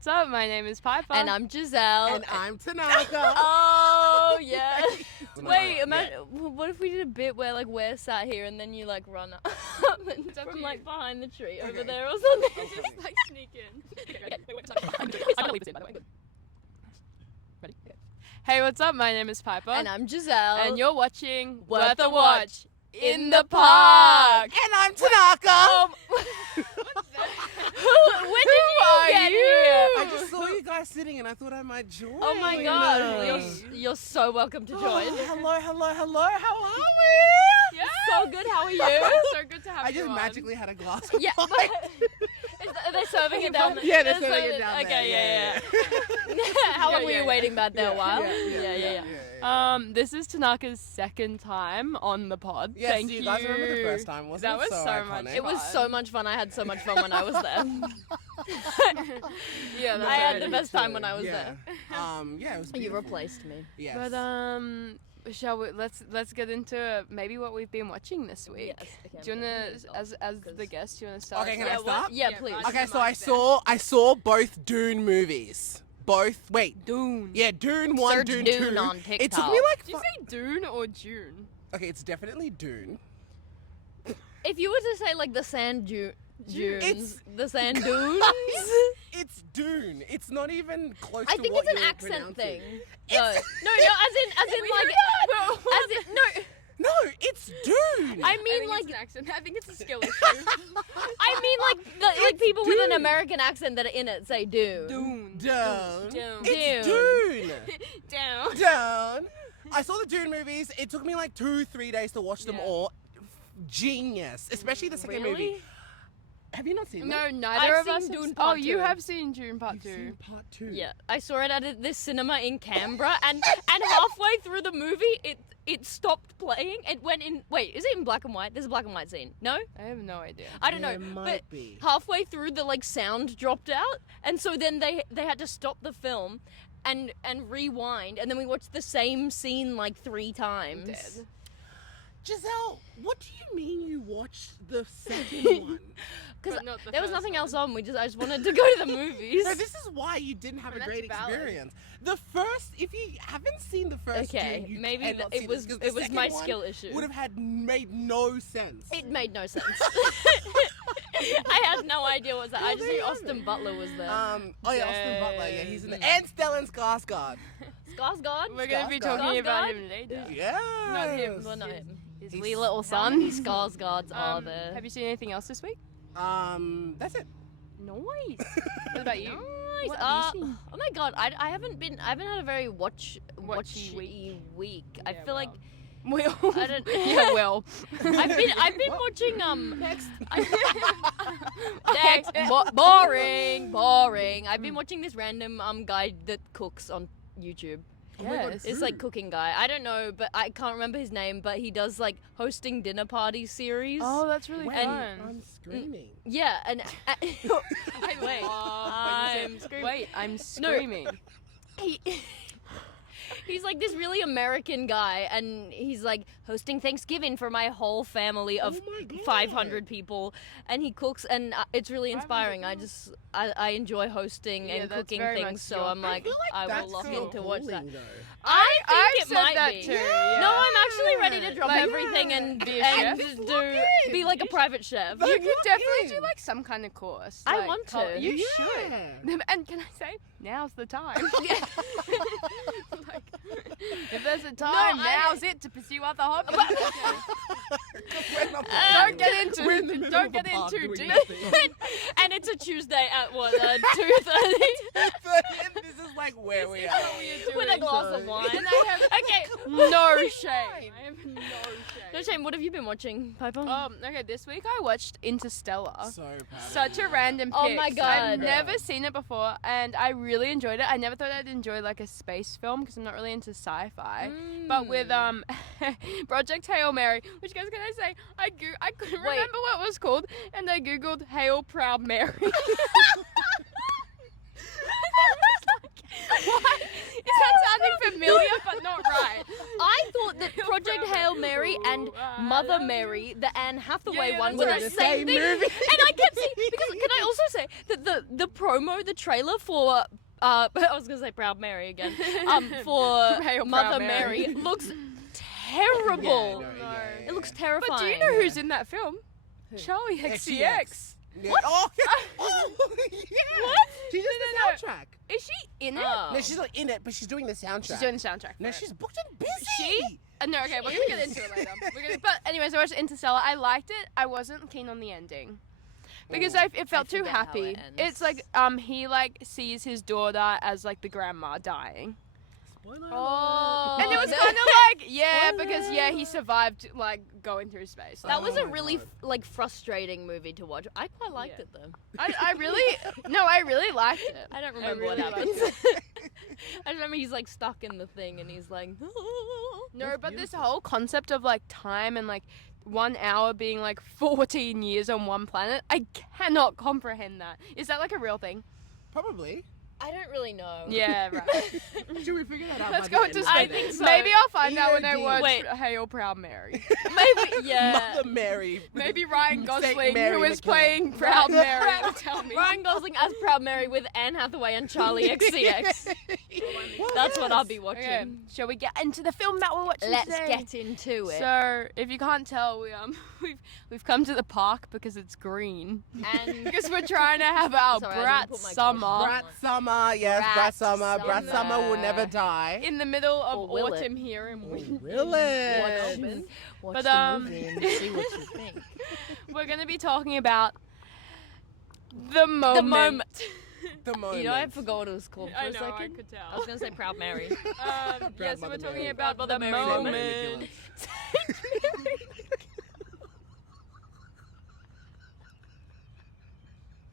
what's up? My name is Piper. And I'm Giselle. And I'm Tanaka. Oh, yeah. Wait, Yeah. imagine, what if we did a bit where, like, we're sat here and then you, like, run up and from, like, behind the tree over there or something? Just, like, sneak in. I'm gonna leave this in, by the way. Ready? Okay. Hey, what's up? My name is Piper. And I'm Giselle. And you're watching Worth Worth a a Watch in in the the park. park. And I'm Tanaka. When did you get here? I just saw you guys sitting and I thought I might join. Oh my god, you're so welcome to join. Hello. How are we? Yeah. So good, how are you? So good to have I you just on. magically had a glass of Yeah, wine. are they serving it down there? Yeah, they're serving it down there. Okay, yeah. Yeah. How long Yeah, were you yeah, waiting back there a while? Yeah. This is Tanaka's second time on the pod. Yes, Thank you guys remember the first time, wasn't That it? was so iconic? much It was so much fun. I had so much fun when I was there. Yeah, I had right. the best time when I was yeah. there. Yeah, it was You beautiful. replaced me. Yes. But shall we? Let's get into maybe what we've been watching this week. Yes. Okay, Do you wanna, I'm as the guest, do you wanna start? Okay, can us I off? start? Yeah, please. Okay, so I saw both Dune movies. Wait. Dune. Yeah, Dune 1, Search Dune Dune 2. on It took TikTok. me like Did you say Dune or June? Okay, it's definitely Dune. If you were to say like the sand dunes, It's- the sand dunes, It's Dune. It's not even close I to think what it's an you would accent pronounce it. thing. No, as in We like, don't know. as in no. No, it's Dune. I I mean think like, it's an accent. I think it's a skill issue. I mean like people with an Dune. American accent that are in it say Dune. Dune. Dune. Dune. It's Dune. Dune. Down. Dune. I saw the Dune movies. It took me like 2-3 days to watch them Yeah. all. Genius, especially the second movie. Really? Have you not seen No, them? neither I've of us. seen have Dune s- Part Oh, you 2. have seen Dune Part You've 2. seen part 2. Yeah, I saw it at this cinema in Canberra, and halfway through the movie, it stopped playing. It went in. Wait, is it in black and white? There's a black and white scene. No, I have no idea. I don't There know. might But be. halfway through, the like sound dropped out, and so then they had to stop the film, and rewind, and then we watched the same scene like 3 times. Dead. Giselle, what do you mean you watched the second one? Because But not the there was first nothing one. else on. I just wanted to go to the movies. No, this is why you didn't have And a that's great valid. experience. The first, if you haven't seen the first Okay, Dune, you maybe cannot it see was this, 'cause the my second one skill issue. would have had made no sense. It made no sense. I had no idea what was that. I just there knew you have Austin it. Butler was there. Austin Butler, yeah, he's in the Yeah. and Stellan Skarsgård. Skarsgård? We're going to be Skarsgård. talking about Skarsgård? him later. Yeah. Not him. Well, not him. His He's- wee little How many son. Skarsgårds are there? Have you seen anything else this week? That's it. Nice. What about you? Nice. What have you seen? Oh my god, I haven't had a very watchy Watchy week. I Yeah, feel like Will. I don't. Yeah, Will. I've been watching Next. Next. Boring. I've been watching this random guy that cooks on YouTube. Oh my God, Yes. It's like cooking guy. I don't know, but I can't remember his name. But he does like hosting dinner party series. Oh, that's really Wait, fun. I'm screaming. Yeah, and Wait, I'm screaming. he, he's like this really American guy, and he's like hosting Thanksgiving for my whole family of Oh my God. 500 people, and he cooks, and it's really 500 inspiring. people? I enjoy hosting Yeah, and that's cooking very things, much so your- I'm like, feel like I that's will lock your in to watch that. calling, though. I think I've it said might that be. too. Yeah. No, I'm actually ready to drop Like, everything and be a and chef? be like a private chef. But- You could definitely in. do like some kind of course. I like, want to. You Yeah. should. And can I say, now's the time. Like, if there's a time, now's it to pursue other hobbies. We're not Don't get We're in the into middle don't of get a park in too doing deep. nothing. And it's a Tuesday at what 2:30 This is like where we are. with a glass of wine. And I have Okay, no shame. I have no no shame. shame. What have you been watching, Piper? Okay, this week I watched Interstellar. So proud of Such you. a random pick. Oh my God. I've never seen it before, and I really enjoyed it. I never thought I'd enjoy like a space film because I'm not really into sci-fi. But with Project Hail Mary, which guys can I say, I couldn't Wait. remember what it was called, and I googled Hail Proud Mary. Why? Is that sounding familiar but not right? I thought that Project Hail Mary and Ooh, I Mother love Mary, the Anne Hathaway Yeah, one, that's were right. the The same same thing. movie. And I kept saying, because can I also say that the promo, the trailer for I was gonna say Proud Mary again. For Hail Mother Proud Mary. Mary looks terrible. It looks terrifying. But do you know who's in that film? Who? Charlie XCX. XCX. Yeah. Oh, oh, yeah. What? She does No. the soundtrack. Is she in it? Oh. No, she's not in it, but she's doing the soundtrack. She's doing the soundtrack. No, for it. she's booked and busy. She? No, okay, we're gonna get into it later. But anyways, I watched Interstellar. I liked it. I wasn't keen on the ending. Because it felt too forget how happy. it ends. It's like he like sees his daughter as like the grandma dying. Spoiler Oh. And it was no. kind of like, yeah, because he survived like going through space. That was Oh a my really God. like frustrating movie to watch. I quite liked Yeah. it though. I really liked it. I don't remember what really happens. liked I remember he's like stuck in the thing and he's like, No, That's but this beautiful. whole concept of like time and like 1 hour being like 14 years on one planet, I cannot comprehend that. Is that like a real thing? Probably. I don't really know. Yeah, right. Should we figure that out? Let's by go the into end? I space. think so. Maybe I'll find out when I EOD. watch Wait. Hail Proud Mary. Maybe, yeah. Mother Mary. Maybe Ryan Saint Gosling, Mary who the is Killer. playing Proud Mary, will tell me. Ryan Gosling as Proud Mary with Anne Hathaway and Charlie XCX. Well, That's what yes. I'll be watching. Okay, shall we get into the film that we're watching Let's today? get into it. So, if you can't tell, we've come to the park because it's green. and Because we're trying to have our Sorry, I didn't brat put my summer glasses Brat Summer, yes, Brat Summer. Brat Summer. Summer will never die. in the middle of Or will it? autumn here in winter. Will it? Watch, watch But, the movie and see what you think. We're going to be talking about the moment. The moment. The moment. You know, I forgot what it was called for I a know, second. I could I was tell. going to say Proud Mary. Yeah, so we're Mother talking Mary. about Mother the Mary. Saint Mary the moment.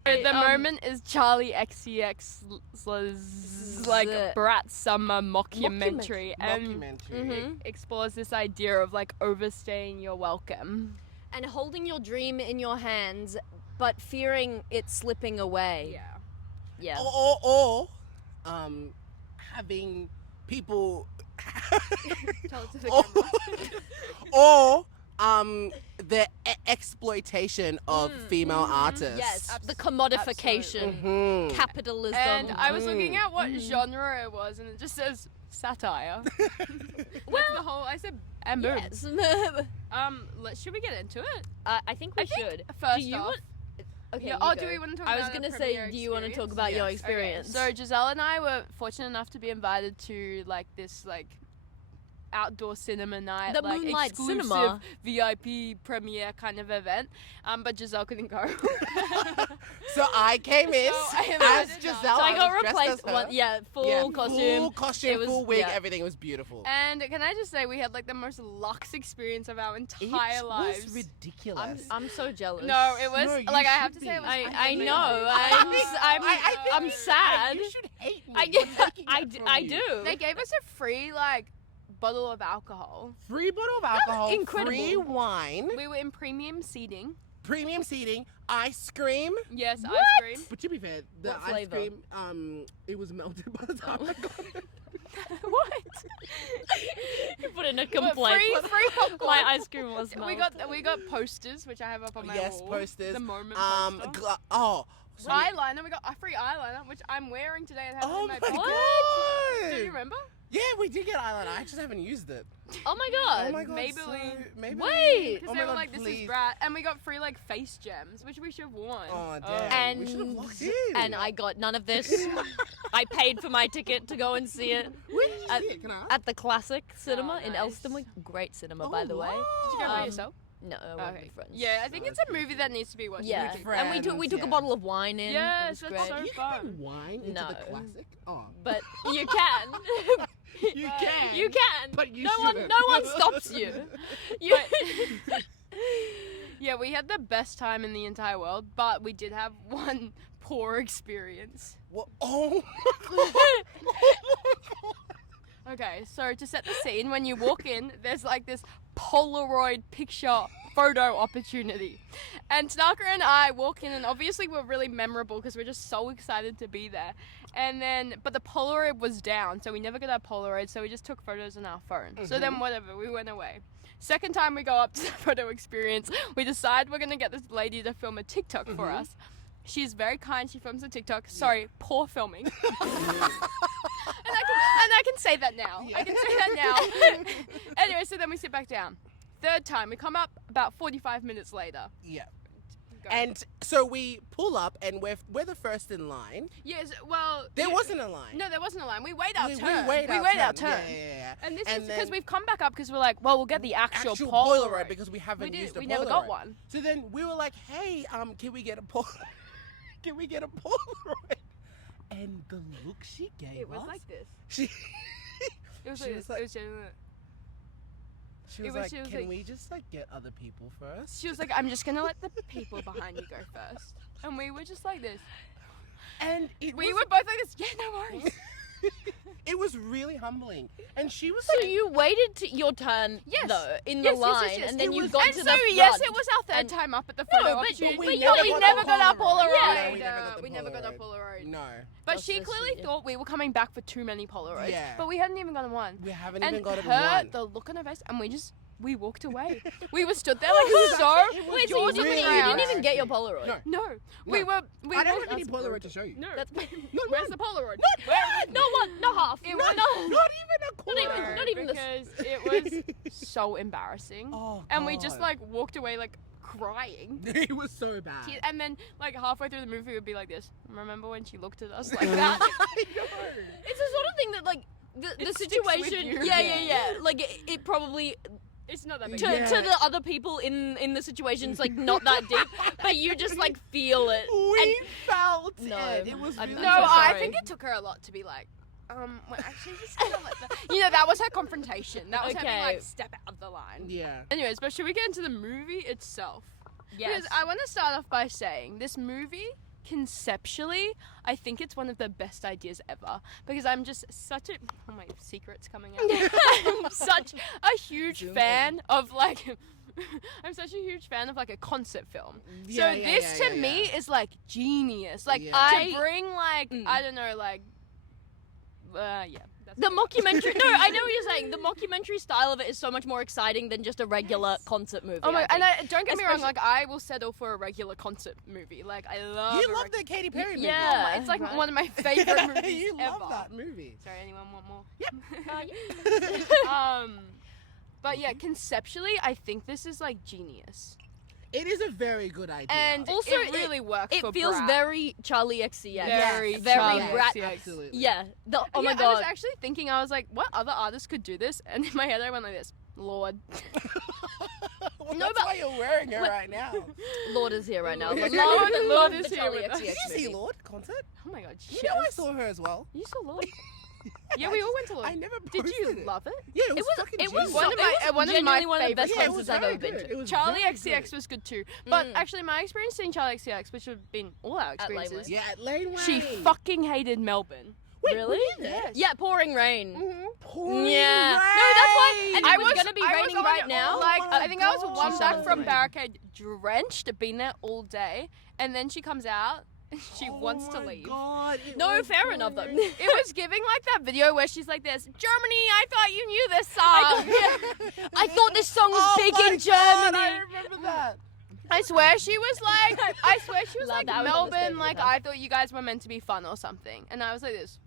Killer. The moment is Charlie XCX's like Z- Brat Summer mockumentary, and Documentary. Mhm. explores this idea of like overstaying your welcome. And holding your dream in your hands, but fearing it slipping away. Yeah. Yeah. Or having people Tell it to the or, camera. or the exploitation of female artists. Yes, Abs- the commodification, Mhm. capitalism. And I was looking at what Mhm. genre it was, and it just says satire. Well, That's the whole. I said and boobs. yes. Should we get into it? I think we I think should. First do you off, want? Okay. yeah, you oh, go. do we want to talk I about was gonna the say, premiere do you want to talk experience? about your Yes. experience? So Giselle and I were fortunate enough to be invited to like this like outdoor cinema night, The like Moonlight exclusive Cinema. VIP premiere kind of event. But Giselle couldn't go. So I came in So I as invited her. Giselle. So I got was dressed replaced. as her. One, yeah, full Yeah, costume. Full costume, It was- full wig, yeah. everything was beautiful. And can I just say we had like the most luxe experience of our entire It lives. was ridiculous. I'm so jealous. No, it was No, you like I have to should say it was. be. I know. I I'm think sad. You should hate me. I for taking I, that d- from I you. do. They gave us a free like bottle of alcohol. Free bottle of alcohol, incredible. free wine, We were in premium seating. premium seating, ice cream. Yes, What? ice cream. But to be fair, the What ice flavour? cream, it was melted by the time I got it. What? You put in a But complaint. free popcorn. My ice cream was melted. we got posters which I have up on my Yes, wall. posters. The moment poster. So Eyeliner. We got a free eyeliner which I'm wearing today and have oh in my my pocket. god! Do you remember? Yeah, we did get eyeliner. I just haven't used it. Oh my god. Oh my god! Maybelline. So, Maybelline. Wait! Because Oh they my were god, like, this is please. brat. And we got free like face gems, which we should have worn. Oh damn! we should have And locked in. and I got none of this. I paid for my ticket to go and see it Where did you at- see it? Can I ask? at the Classic Cinema in nice. Elston. Great cinema, Oh, by the way. Did you go by Um, yourself? No, I went Okay. with friends. Yeah, I think it's a movie that needs to be watched. Yeah, with friends. and we took yeah. a bottle of wine in. Yes, it was that's great. so You fun. can wine into No. the classic. Oh, But you can. you can. You can. But you no shouldn't. one stops you. You. Yeah, we had the best time in the entire world, but we did have one poor experience. What? Oh. Okay, so to set the scene, when you walk in, there's like this Polaroid picture photo opportunity. And Tanaka and I walk in, and obviously we're really memorable because we're just so excited to be there. And then, but the Polaroid was down, so we never got our Polaroid, so we just took photos on our phone. So then whatever, we went away. Second time we go up to the photo experience, we decide we're going to get this lady to film a TikTok for us. She's very kind, she films a TikTok. Sorry, poor filming. and I can say that now. Yeah. I can say that now. Anyway, so then we sit back down. Third time, we come up about 45 minutes later. Yeah. Go. And so we pull up, and we're the first in line. Yes, well... There wasn't a line. No, there wasn't a line. We wait our we turn. wait our turn. Yeah. And this And is because then- we've come back up because we're like, well, we'll get the actual Polaroid Polaroid. because we haven't used a Polaroid. We never got one. So then we were like, hey, can we get a Polaroid? Can we get a Polaroid? And the look she gave It was us, like this. she It was She like was this. like- It was genuine. she was was- like, she was can like- we just like get other people first? She was like, I'm just going to let the people behind you go first. And we were just like this. And We were both like this. Yeah, no worries. it was really humbling. And she was So like, you waited to your turn Yes. though in Yes, the yes, yes, line, yes. and then It you was- got And to so, the front. yes, it was our third and- time up at the No, photo but opportunity. we But never we got never the got our Polaroid. Polaroid. Yeah. We never got the We never got our Polaroid. Polaroid. no, But That's she so clearly sweet, yeah. thought we were coming back for too many Polaroids. Yeah. But we hadn't even gotten one. we haven't And even got her, one. the look on her face, and we walked away. We were stood there like was so. actually- it was Wait, so you really didn't, you ground. didn't even get your Polaroid? No. No, we were. We I don't were, have any That's Polaroid brutal. to show you. No, That's where's the Polaroid? no one, no half. It no, was- no. Not even a quarter. not even the- because it was so embarrassing. Oh, And we just God. like walked away like crying. It was so bad. And then like halfway through the movie, we'd be like this. Remember when she looked at us like that? I know. It's the sort of thing that like the It sticks with situation. you. Yeah. Like it probably It's not that big. to, Yeah. to the other people in the situation's like not that deep, but you just like feel it. We felt No, it. It was I'm- really No, I'm so I sorry. think it took her a lot to be like, we're actually just gonna let the... You know, that was her confrontation. That was her being Okay. like, step out of the line. Yeah. Anyways, but should we get into the movie itself? Yes. Because I want to start off by saying this movie, conceptually, I think it's one of the best ideas ever. Because I'm just such a... Oh, my secret's coming out. I'm such a huge Zoom fan of like... I'm such a huge fan of like a concert film. Yeah, So yeah, this yeah, to yeah, me yeah. is like genius. Like Yeah. to bring like, I don't know, like... yeah. That's The mockumentary. No, I know what you're saying. The mockumentary style of it is so much more exciting than just a regular concert movie. Oh my! I And think. don't get me wrong. Especially- Like I will settle for a regular concert movie. Like I love. You a love reg- the Katy Perry movie. yeah. Oh my- it's like right. one of my favorite movies You ever. love that movie. Sorry, anyone want more? Yep. But yeah, conceptually, I think this is like genius, It is a very good idea. and Also, it really works. It for feels Brat. very Charli XCX. very, very Charli Brat. XCX. Absolutely. Yeah. Oh my Yeah, I god. was actually thinking, I was like, what other artists could do this? And in my head, I went like this: Lord. Well, No, that's but- why you're wearing it But- right now. Lord is here right now. Lord- Lord the is here Charli with us. Did XCX you see movie. Lord concert? Oh my god! You know I yes. saw her as well. You saw Lord. Yeah, we all went to Lord. I never Did you posted it. love it? Yeah, it was, It was fucking it was genius. One so, of my- it was one of my genuinely one of the best favorites. Yeah, it concerts was I've very ever been good. to. It was Charli very XCX good. was good too. But Mm. actually, my experience seeing Charli XCX, which have been all our At Laneway. experiences, Yeah, at Laneway. she fucking hated Melbourne. Wait, Really? were you there? Yeah, pouring rain. Pouring Yeah. rain. No, that's why. And I it was gonna be raining on right it now. all, Like Oh my I think I was God. one She's back on from it. Barricade, drenched, been there all day, and then she comes out. She Oh wants to my leave. God, it No, was fair enough though. pouring rain. It was giving like that video where she's like this, Germany, I thought you knew this song. I thought this song was Oh big my in God, Germany. I remember that. I swear she was like, Love like that. I was on the stage Melbourne, with like her. I thought you guys were meant to be fun or something. And I was like this,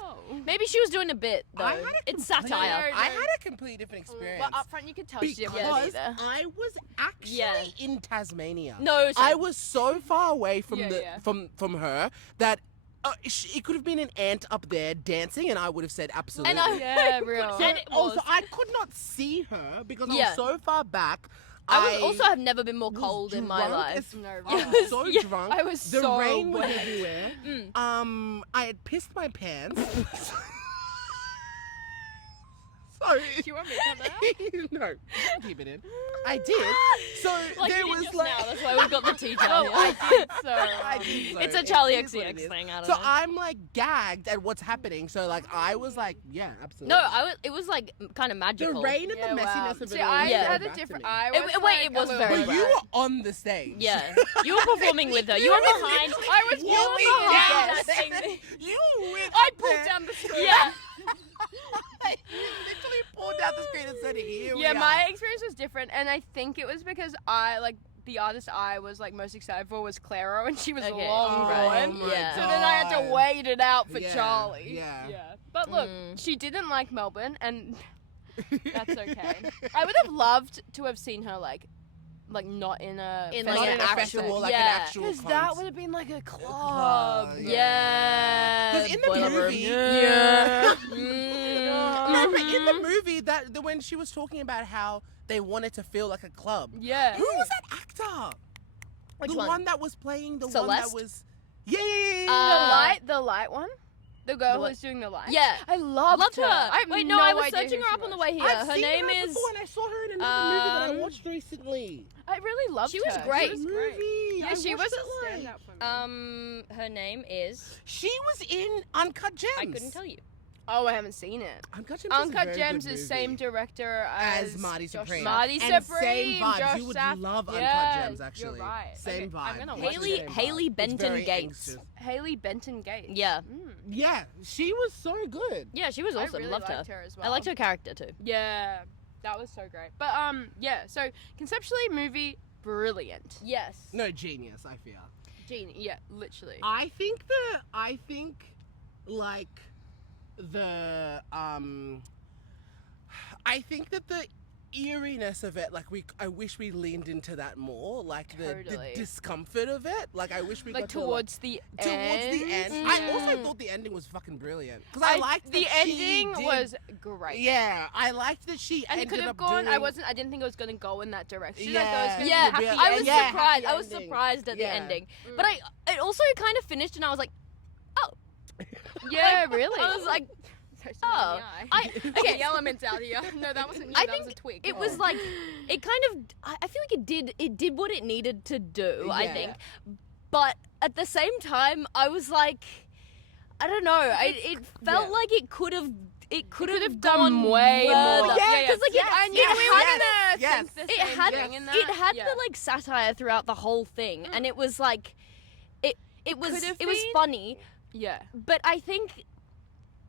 oh. Maybe she was doing a bit though. I had a It's complete- satire. No, I had a completely different experience. But up front you could tell she didn't want to be because there. I was actually Yeah. in Tasmania. No, I was so far away from Yeah, the yeah. from her that it could have been an ant up there dancing, and I would have said absolutely. And I- Yeah, real. And it also, was. I could not see her because I Yeah. was so far back. I also have never been more was cold in my drunk life. as No, I real. was so Yeah. drunk. I was the so rain was wet. everywhere. Mm. I had pissed my pants. So Do you want me to cut that out? no, keep it in. I did. So Like there you did was just like. now. That's why we've got the teacher. Oh, here. I did so. I did so. It's a It Charlie is what it XCX is. thing. I don't So know. I'm like gagged at what's happening. So like I was like, yeah, absolutely. No, it was like kind of The magical. rain and Yeah, the wow. messiness of See, it all. I Yeah. had came a back to different. me. I It- was wait, like, it was a little very But bit you bad. were on the stage. Yeah, you were performing with her. You were behind. I was You walking were behind. behind. You went I up pulled there. down the screen. Yeah. You literally pulled out the screen and said, "Here we Yeah, are." my experience was different, and I think it was because I like the artist I was like most excited for was Claro, and she was Okay. long Right. gone. my Yeah. So then I had to God. wait it out for Yeah, Charlie. yeah. But look, Mm. she didn't like Melbourne, and that's okay. I would have loved to have seen her like not in a In, Not like, in an a actual- festival, like yeah. an actual because that concert. would have been like a club. club, Yeah. 'Cause in the Boiler room. movie- Yeah. No, but in the movie, when she was talking about how they wanted to feel like a club, Yeah. who was that actor? Which the one? that was playing the Celeste? one that was. Yeah. The light one. The girl What? who's doing the light. Yeah. I loved her. I have Wait, no I was idea searching who her she up on the was. way here. I've Her seen name her is. before, and I saw her in another movie that I um, watched recently. I really loved She was her. great. She was movie. great. Yeah, I she watched was a it, like- standout for me. Her name is. She was in Uncut Gems. I couldn't tell you. Oh, I haven't seen it. Uncut Gems. is a Uncut very Gems good is movie. same director As as Marty Josh Supreme. Marty And Supreme. same vibes. Josh You would Sapp. love Uncut Yeah, Gems, actually. You're right. Same Okay, vibe. I'm gonna watch Haley- it. Haley It's Benton very Gates. anxious. Haley Benton Gates. Yeah. Yeah, she was so good. Yeah, she was awesome. I really Loved liked her. her as well. I liked her character too. Yeah, that was so great. But yeah. So conceptually, movie brilliant. Yes. No, genius, I feel. Genie. Yeah, literally. I think like the I think that the eeriness of it, like I wish we leaned into that more, like the Totally. discomfort of it. Like I wish we Like got to, towards the towards end. the end. Yeah. I also thought the ending was fucking brilliant because I liked the that she ending did- was great. Yeah, I liked that she And it ended could have up gone. doing. I didn't think it was gonna go in that direction. Yeah. I thought it was gonna Yeah, be a happy I was ending. Yeah, surprised. happy I was ending. surprised at the Yeah. ending, Mm. but it also kind of finished, and I was like, Yeah, really. I was like, oh, Okay, the elements out here. No, that wasn't you. I that was a think twig. it was like, it kind of. I feel like it did what it needed to do. I Yeah. think, but at the same time, I was like, I don't know. It felt Yeah. like it could have. It could have done gone way further. more. Yeah, because like yes, I it, knew it we had were yes, gonna yes. think the it same had thing in that. it had Yeah. the like satire throughout the whole thing, and it was like, it was could have it was been- funny, Yeah. but I think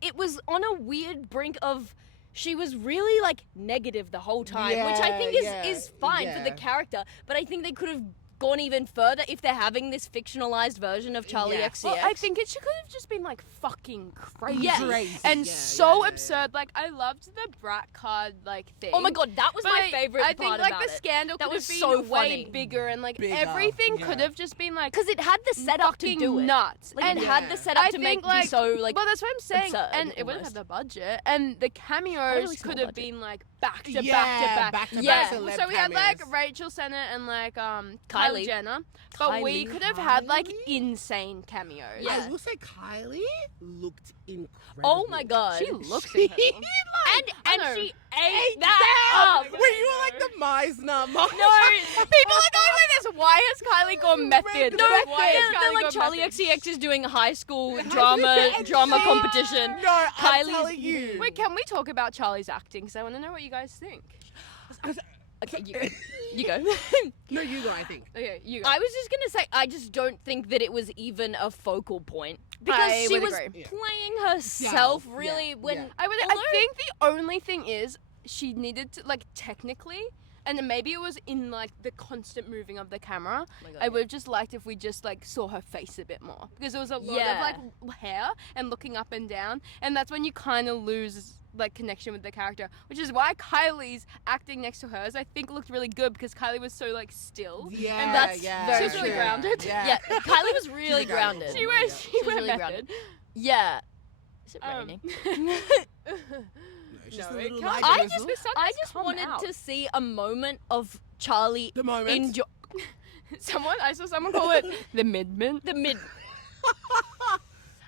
it was on a weird brink of. She was really like negative the whole time, which I think is fine for the yeah. character. But I think they could have gone even further if they're having this fictionalized version of Charlie Yeah. XCX. Well, I think it should could have just been like fucking crazy. Yeah. Crazy, And yeah, so yeah, absurd. Like I loved the brat card like thing. Oh my god, that was But my favorite I part think like about the it. scandal That could was have been so way funny. bigger and like Bigger, everything yeah. could have just been like Because it had the setup to fucking do it. nuts. Like and it had Yeah. the setup I to think make like be so like well, that's what I'm saying. absurd, And it wouldn't almost. have the budget. And the cameos really small could have budget. been like back to back to Yeah, back. back-to-back Yeah. celeb So we had like cameos. Rachel Sennett and like Kylie Kylie. Jenner, but we Kylie. could have had like Kylie? insane cameos. Yeah. I will say Kylie looked incredible. oh my god. She looks She, incredible. and know. she ate ate that up. Wait, you were like the Meisner mom. No, people are going like this. Why has Kylie gone method? No, Why has they're Kylie like gone Charlie method? XCX is doing a high school And drama she- competition. No, I'm Kylie's- telling you. Wait, can we talk about Charlie's acting? Because I want to know what you guys think. Okay, you go. You go. No, you go, I think. Okay, you go. I was just gonna say, I just don't think that it was even a focal point because I she would was agree. Yeah. playing herself Yeah, really yeah, when yeah. I although- think the only thing is she needed to like technically, and then maybe it was in like the constant moving of the camera. Oh my God, I yeah. would have just liked if we just like saw her face a bit more because there was a lot Yeah. of like hair and looking up and down, and that's when you kind of lose like connection with the character, which is why Kylie's acting next to hers I think looked really good because Kylie was so like still. Yeah, and that's yeah, very She's really yeah, grounded. Yeah, Kylie was really a grounded grounded. She woman, was. yeah. She She's went really method. grounded. Yeah. Is it Um, raining? No, it's just No, a it little can't- light I drizzle. just, sun I has just come wanted out. to see a moment of Charlie The moment. enjoy I saw someone call it the midman. the mid.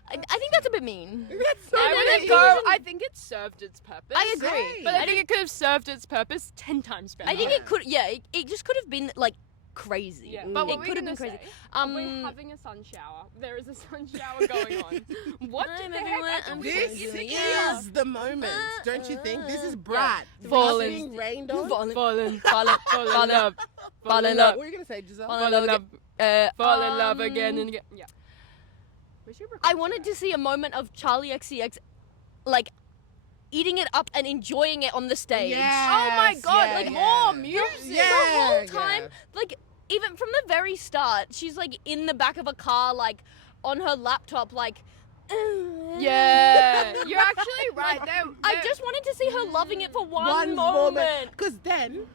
I think that's a bit mean. That's so I mean. wouldn't go. I think it served its purpose. I agree. Same. But I think it could have served its purpose 10 times better. I think it could. Yeah, it just could have been like crazy. Yeah, Mm. but It what were we could have gonna been crazy. say? We're having a sun shower. There is a sun shower going on. What I'm the everywhere, heck? I'm This Yeah. is the moment, don't you think? This is Yeah. Brat. Fallen. Being rained on. Fallen. Fall in love. Fall in What love. were you gonna say, Giselle? Fall Fall in love. Fall in love Um, again and again. Yeah. We should record I wanted that. to see a moment of Charlie XCX, like, eating it up and enjoying it on the stage. Oh my Yes, god, yeah, like yeah. more music. The whole time, like, even from the very start, she's like in the back of a car, like on her laptop, like. Yeah, you're actually right. I just wanted to see her loving it for One moment. Because then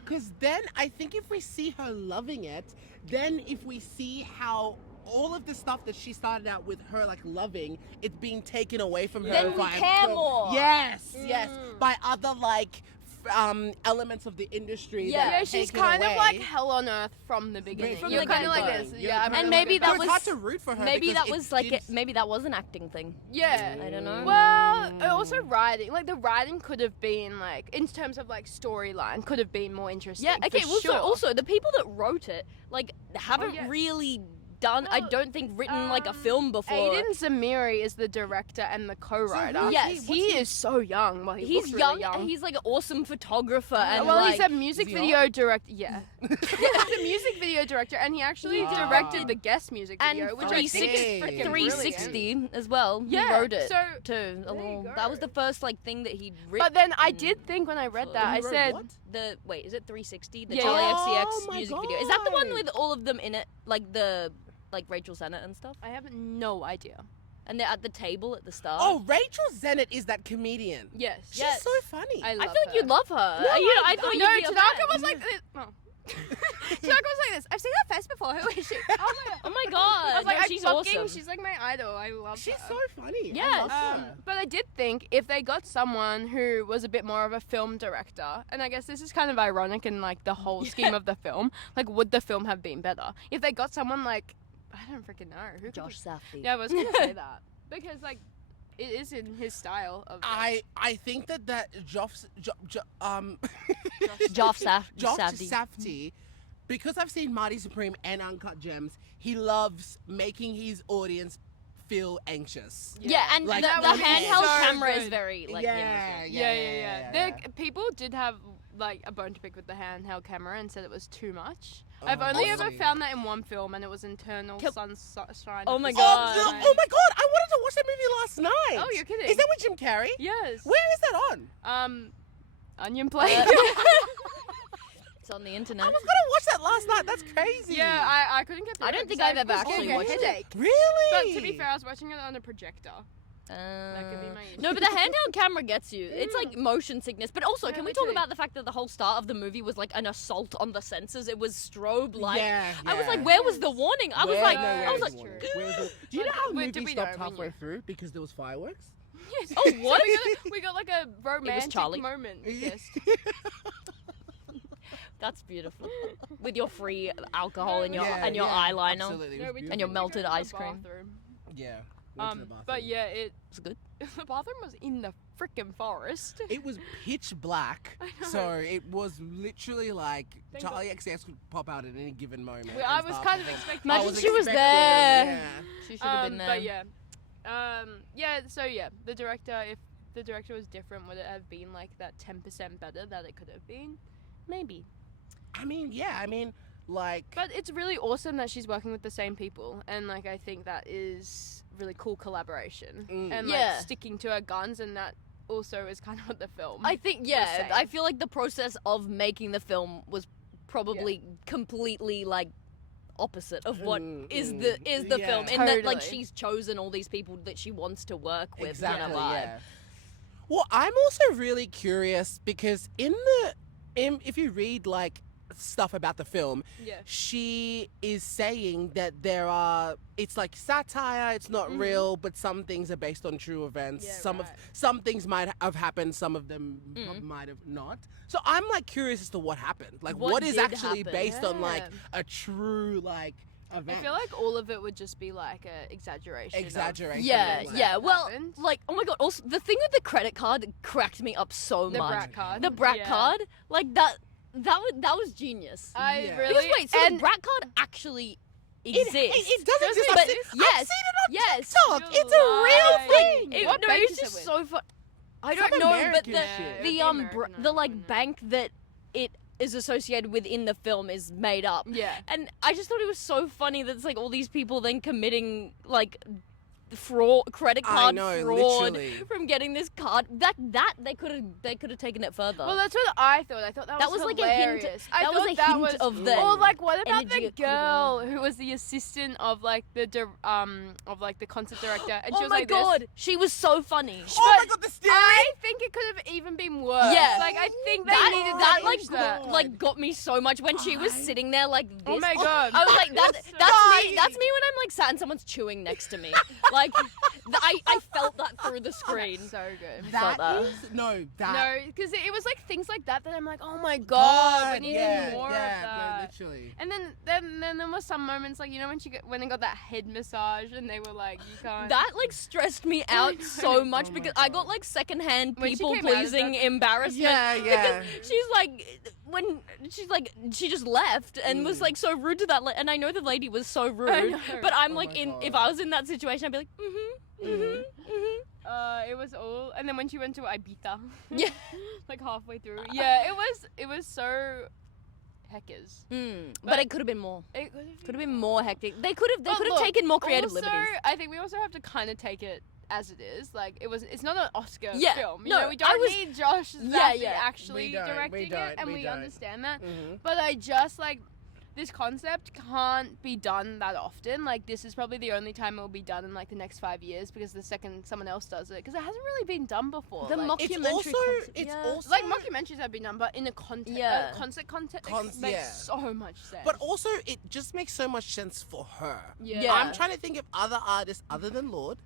I think if we see her loving it, then if we see how all of the stuff that she started out with her like loving, it's being taken away from her. Then we by care more. Yes, Mm. yes. By other like elements of the industry. Yeah. that Yeah, are she's taken kind away. of like hell on earth from the beginning. From You're the kind of like get-go. this. You're Yeah, kind And of maybe like that So was- it's hard to root for her. Maybe because that it was like gives- maybe that was an acting thing. yeah. I don't know. Well, also writing. Like the writing could have been like, in terms of like storyline, could have been more interesting. Yeah. Okay. for sure. Also, the people that wrote it like haven't yes. really done. I Well, don't think written like a film before. Aiden Zamiri is the director and the co-writer. who's Yes, he? What's he is so young. Well, he He's looks young. really young. He's like an awesome photographer. And well, like, he's a music is he video director. Yeah, he's a music video director, and he actually Ah. directed the guest music and video, which I think is 360, freaking 360 as well. Yeah, he wrote it so too. there you Well, go. that was the first like thing that he'd written. But then I did think when I read that, I Who wrote said, what? the wait, is it 360? The Yeah, Charlie yeah. XCX Oh my music video. Is that the one God. with all of them in it, like the like Rachel Sennett and stuff? I have no idea. And they're at the table at the start. Oh, Rachel Sennett is that comedian. Yes, She's Yes. so funny. I I love feel like you'd love her. No, I thought no, you'd be a Tanaka fan. was like this. Oh. Tanaka was like this. I've seen her face before. Who is she? Oh my god. Oh my god, I was like, no, I'm she's fucking, awesome. she's like my idol. I love She's her. so funny. Yes. I love her. But I did think if they got someone who was a bit more of a film director, and I guess this is kind of ironic in like the whole scheme of the film, like would the film have been better if they got someone like, I don't freaking know, who could Josh Safdie. Yeah, I was gonna say that because like it is in his style of. I think that Josh Josh Josh Safdie. Safdie, because I've seen Marty Supreme and Uncut Gems, he loves making his audience feel anxious. Yeah, and Like, the that was handheld so camera is good. very like him as well. Yeah. People did have like a bone to pick with the handheld camera and said it was too much. I've Oh, only also- ever found that in one film, and it was Eternal Sunshine. Oh of my the God. Oh, Spotless oh my god! I wanted to watch that movie last night. Oh, you're kidding. Is that with Jim Carrey? Yes. Where is that on? Onion plate. It's on the internet. I was gonna watch that last night. That's crazy. Yeah, I couldn't get through I it don't think 'cause I've ever was actually getting a watched it. headache. Really? But to be fair, I was watching it on a projector. That could be my issue. No, but the handheld camera gets you. It's like motion sickness. But also, Yeah, can we talk literally. about the fact that the whole start of the movie was like an assault on the senses? It was strobe light. Yeah, I was yeah. like, where was the warning? I was Where- like, no, where I was is like, the warning? Where is the- Do you know But how the wait, did movie we know stopped when halfway you- through because there was fireworks? Yes. Oh, what? we got like a romantic Charlie. moment. Yes. that's beautiful. With your free alcohol and your Yeah, and your yeah, eyeliner. Absolutely. It was No, we beautiful. And your we melted go to the ice cream. bathroom. Yeah. went to the bathroom. But yeah, It's good. the bathroom was in the freaking forest. It was pitch black, I know. so it was literally like Thank Charlie XCX could pop out at any given moment. Well, and I was start kind of to- expecting. I Imagine she was expecting, there. Yeah. She should have been there. But yeah, So yeah, the director. If the director was different, would it have been like that 10% better that it could have been? Maybe. I mean, yeah. I mean, like. But it's really awesome that she's working with the same people, and like I think that is really cool collaboration, Mm. and Yeah. like sticking to her guns, and that also is kind of what the film. I think, yeah, saying. I feel like the process of making the film was probably completely like opposite of what is the Yeah. film, in that like Totally. she's chosen all these people that she wants to work with. Exactly. Kind of vibe. Yeah. Well, I'm also really curious because if you read like stuff about the film, yeah. she is saying that it's like satire, it's not Mhm. real, but some things are based on true events. Yeah, some right. some things might have happened, some of them might have not. So I'm like curious as to what happened. Like What what is did actually happen? based on like Yeah. a true like event. I feel like all of it would just be like a exaggeration. Exaggeration. Yeah, of what yeah. Well, happened. like, oh my god. Also, the thing with the credit card cracked me up so The much. brat card. The brat Yeah. card, like that was genius. I Yeah. really. Because wait, so the and brat card actually It exists. does exist. But I've seen yes, it on yes. TikTok. You It's a real lie. thing. It, What no, bank it's is it just with? so fun. I It's don't like know, but American the shit. Yeah, it the would be American, the I like don't know. bank that it is associated with in the film is made up. Yeah. And I just thought it was so funny that it's like all these people then committing like fraud, credit I card know, fraud literally. from getting this card. That they could have taken it further. Well, that's what I thought. I thought that was was like hilarious. a hint. I That was thought a that hint was, of the Or like, what about energy the it could've girl who was the assistant of like the of like the concert director, and she oh was my like god, this. she was so funny. Oh my god, the steering. I think it could have even been worse. Yeah. Like I think they That needed that to like change that. like got me so much when she was I- sitting there like this. Oh my god. I was like, that's So that's funny. me. That's me when I'm like sat and someone's chewing next to me. Like, I felt that through the screen. so good. That that. is no that. No, because it was like things like that I'm like, oh my god, we need yeah, more yeah, of that. No, literally. And then there was some moments like, you know, when they got that head massage and they were like, you can't. That like stressed me out know. so much Oh my because I got God. like secondhand When she people came out of pleasing that- embarrassment. Yeah, yeah. Because she's like, when she's like, she just left and was like so rude to that, and I know the lady was so rude, know. but I'm Oh like, my if God. I was in that situation, I'd be like, It was all, and then when she went to Ibiza, Yeah. like halfway through, yeah, it was so heckers. But it could have been more. It Could have been more hectic. They could have But taken look, more creative also, liberties. I think we also have to kind of take it as it is. Like it's not an Oscar Yeah, film. You no, know, we I don't was- need Josh Yeah, Zaffis yeah. actually We don't, directing we it, don't, and we we don't. understand that. Mhm. But I just like this concept can't be done that often. Like this is probably the only time it will be done in like the next 5 years because the second someone else does it, because it hasn't really been done before. The like, It's documentary also concept, it's yeah. also like mockumentaries have been done, but in a context, Yeah. concert context Cons- makes yeah. so much sense. But also, it just makes so much sense for her. yeah, I'm trying to think of other artists other than Lord.